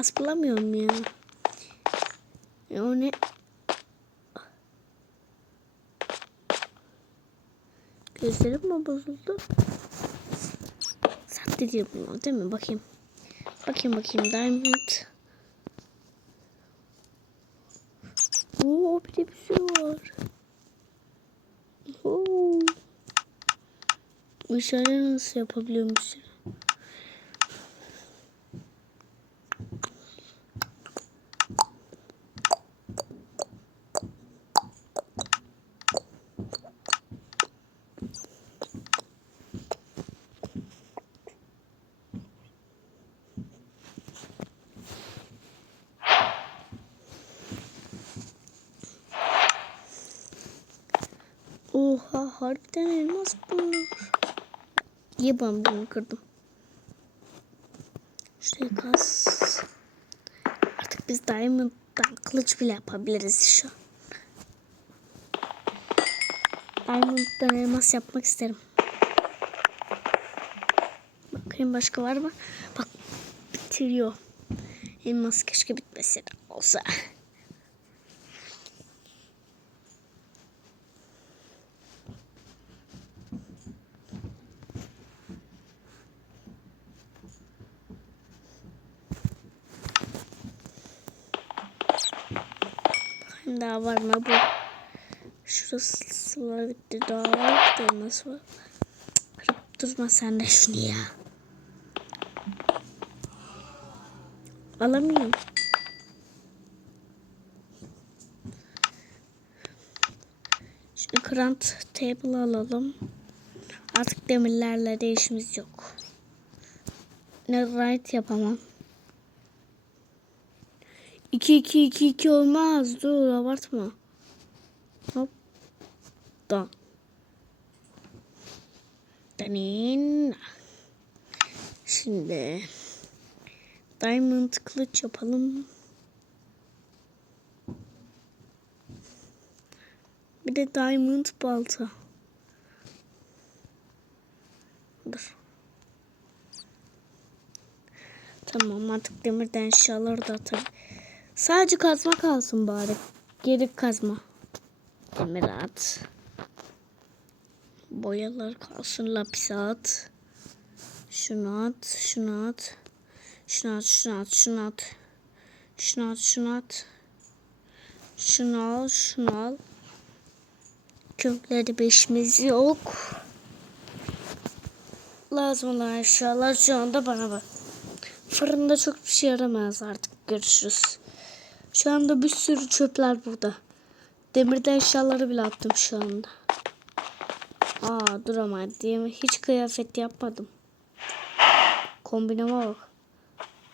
As bulamıyorum ya. E o ne? Gözlerim mi bozuldu? Sahte diye bunlar değil mi? Bakayım. Bakayım bakayım. Diamond. Oo bir de bir sürü var. Oo. İşleri nasıl yapabiliyormuşsun? Oha harbiden elmas bunlar. Niye ben bunu kırdım? Şuraya kas. Artık biz Diamond'dan kılıç bile yapabiliriz şu an. Diamond'dan elmas yapmak isterim. Bakayım başka var mı? Bak bitiriyor. Elmas keşke bitmese de olsa. Daha var mı bu? Şurası var bitti daha var. De nasıl var? Kırıp durma sen de şunu ya. Alamıyorum. Şimdi current table alalım. Artık demirlerle de işimiz yok. Ne right yapamam. 2 2 2 2 olmaz. Dur abartma. Hop. Da. Danin. Şimdi diamond kılıç yapalım. Bir de diamond balta. Dur. Tamam artık demirden eşyaları da atalım. Sadece kazma kalsın bari. Geri kazma. Demir at. Boyalar kalsın. Lapis at. Şunu at. Şunu at. Şunu at. Şunu at. Şunu at. Şunu at. Şunu at. Şunu al. Şunu al. Köklerde beşimiz yok. Lazım olan eşyalar şu anda bana bak. Fırında çok bir şey yaramaz artık. Görüşürüz. Şu anda bir sürü çöpler burada. Demirden eşyaları bile attım şu anda. Aa dur ama hiç kıyafet yapmadım. Kombineme bak.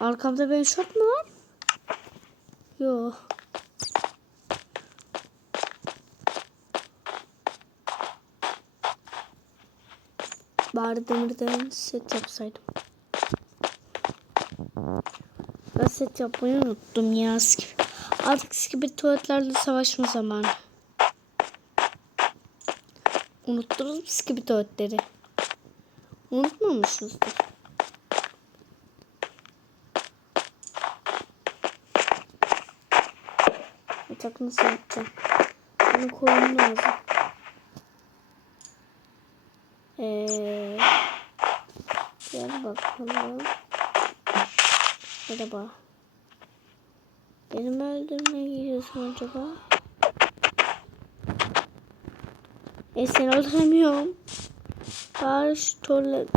Arkamda benim şort mu var? Yok. Bari demirden set yapsaydım. Ben set yapmayı unuttum ya. Artık skibidi tuvaletlerle savaşma zamanı. Unuttunuz mu skibidi tuvaletleri? Unutmamışsınızdır. Yatak nasıl yapacağım? Bunu koymam lazım. Ee, gel bakalım. Merhaba. Beni mi öldürmeye gidiyorsun acaba? E seni öldüremiyorum. Bari şu tuvalet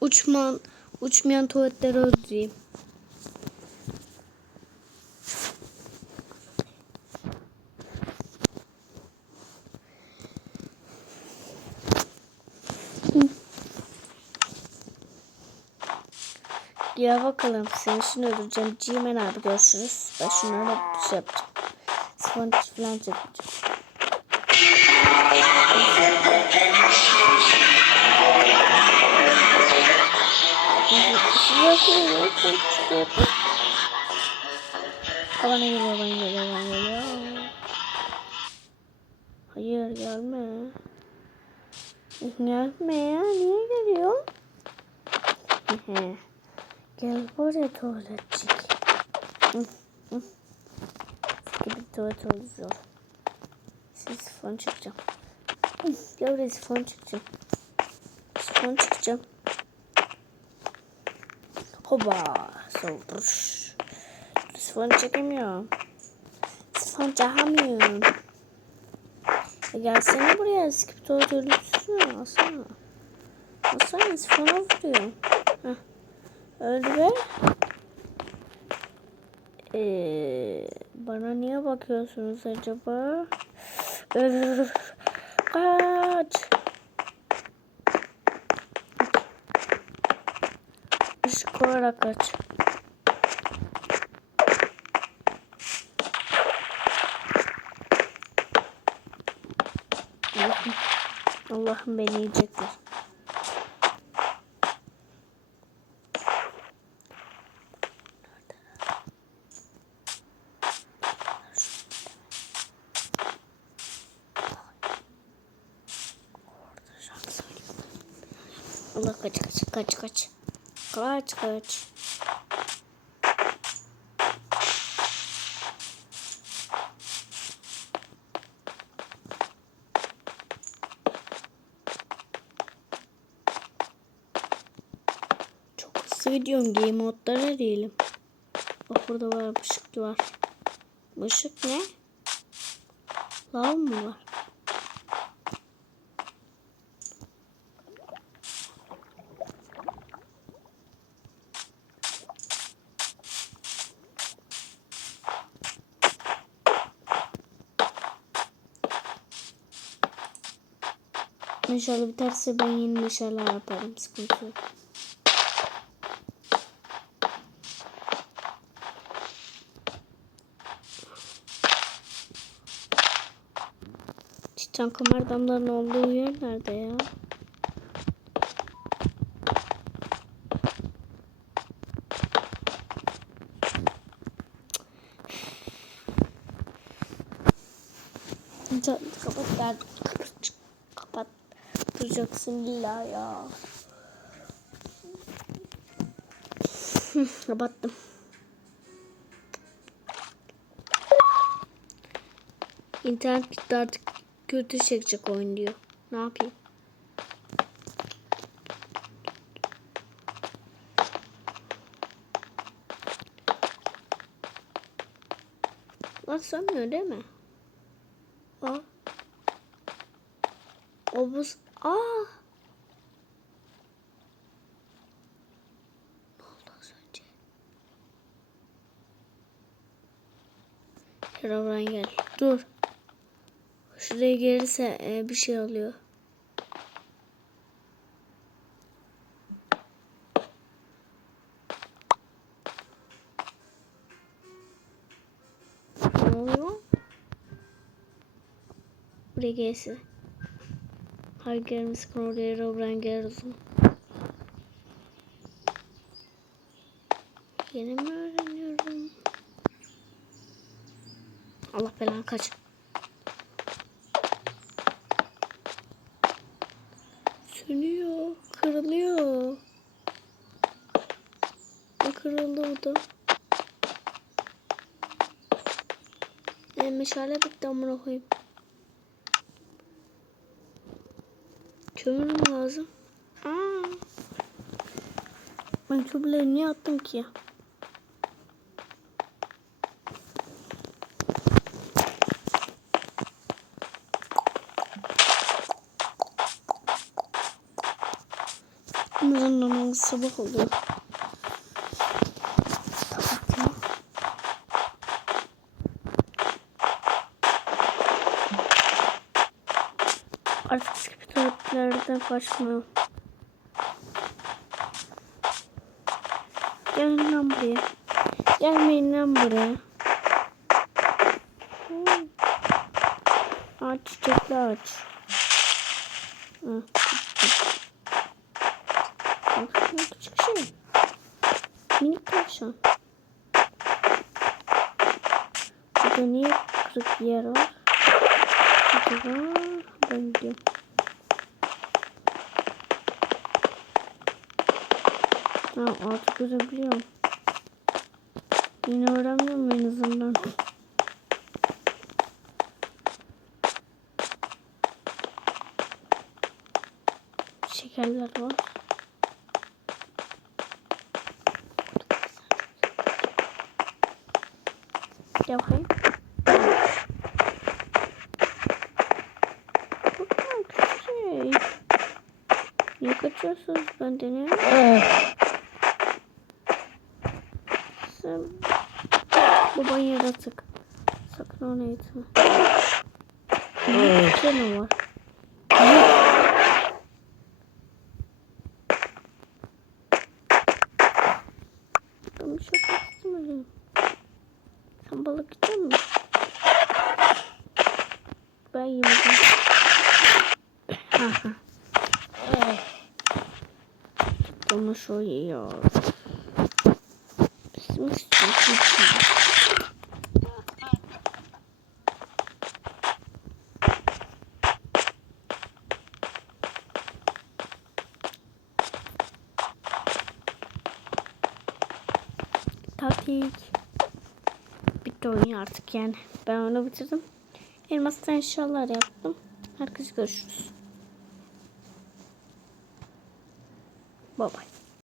uçman uçmayan tuvaletleri öldüreyim. Ya bakalım seni şimdi öldüreceğim. G-Man abi görüşürüz. Ben şunlara bir şey yapacağım. Sponge falan çekeceğim. Bana geliyor, bana geliyor, bana geliyor. Hayır gelme. Gelme ya, niye geliyor? Gel buraya tuvaletçik. Gibi tuvalet oluyor. Siz fon çıkacağım. Gel buraya sifon çıkacağım. Sifon çıkacağım. Hoba. Solduruş. Sifon çekemiyorum. Sifon çakamıyorum. E gelsene buraya. Skip tuvalet ölümsüzsün. Alsana. Alsana sifona vuruyor. Heh. Öldü be. Ee, bana niye bakıyorsunuz acaba? Kaç. Işık koyarak kaç. Allah'ım beni yiyecekler. Allah kaç kaç kaç kaç. Kaç kaç. Çok hızlı gidiyorum game modlara değilim. Bak burada var ışık var. Bu ışık ne? Lav mı var? İnşallah biterse ben yeni şeyler yaparım. Sıkıntı yok. Titan kamer adamların olduğu yer nerede ya? Kapat, kapat. Duracaksın illa ya. Kapattım. İnternet gitti artık kötü çekecek oyun diyor. Ne yapayım? Lan sönmüyor değil mi? Aa. O buz. Aa. Ne oldu az önce? Herobrine gel. Dur. Şuraya gelirse e, bir şey oluyor. Ne oluyor? Buraya gelse. Hayır gelmesin oraya Herobrine gelir o zaman. Yeni mi öğreniyorum? Allah belanı kaç. Sönüyor. Kırılıyor. Ne kırıldı bu da. E, meşale bitti amına koyayım. Kömür mü lazım? Aa. Ben kömürleri niye attım ki? Bunların sabah oluyor. Kapatma. Artık tuvaletlerden kaçmıyorum. Gelin lan buraya. Gelmeyin lan buraya. Ağaç çiçekli ağaç. Hı. Bak küçük şey. Minik tavşan. Burada niye kırık bir yer var? Acaba ben gidiyorum. Ha artık görebiliyorum. Yine öğrenmiyorum en azından. Şekerler var. Gel bakayım. Bakın şey. Niye kaçıyorsunuz? Ben deniyorum. Sen baban yaratık. Sakın ona itme. Bir şey var? Ben bir şey istemedim. Sen balık yiyecek misin? Ben yemeyeceğim. Aha. Ama şu yiyor. Üstümüzde. Tatik. Bitti oyun artık yani. Ben onu bitirdim. Elmastan eşyalar yaptım. Herkes görüşürüz. Bye bye.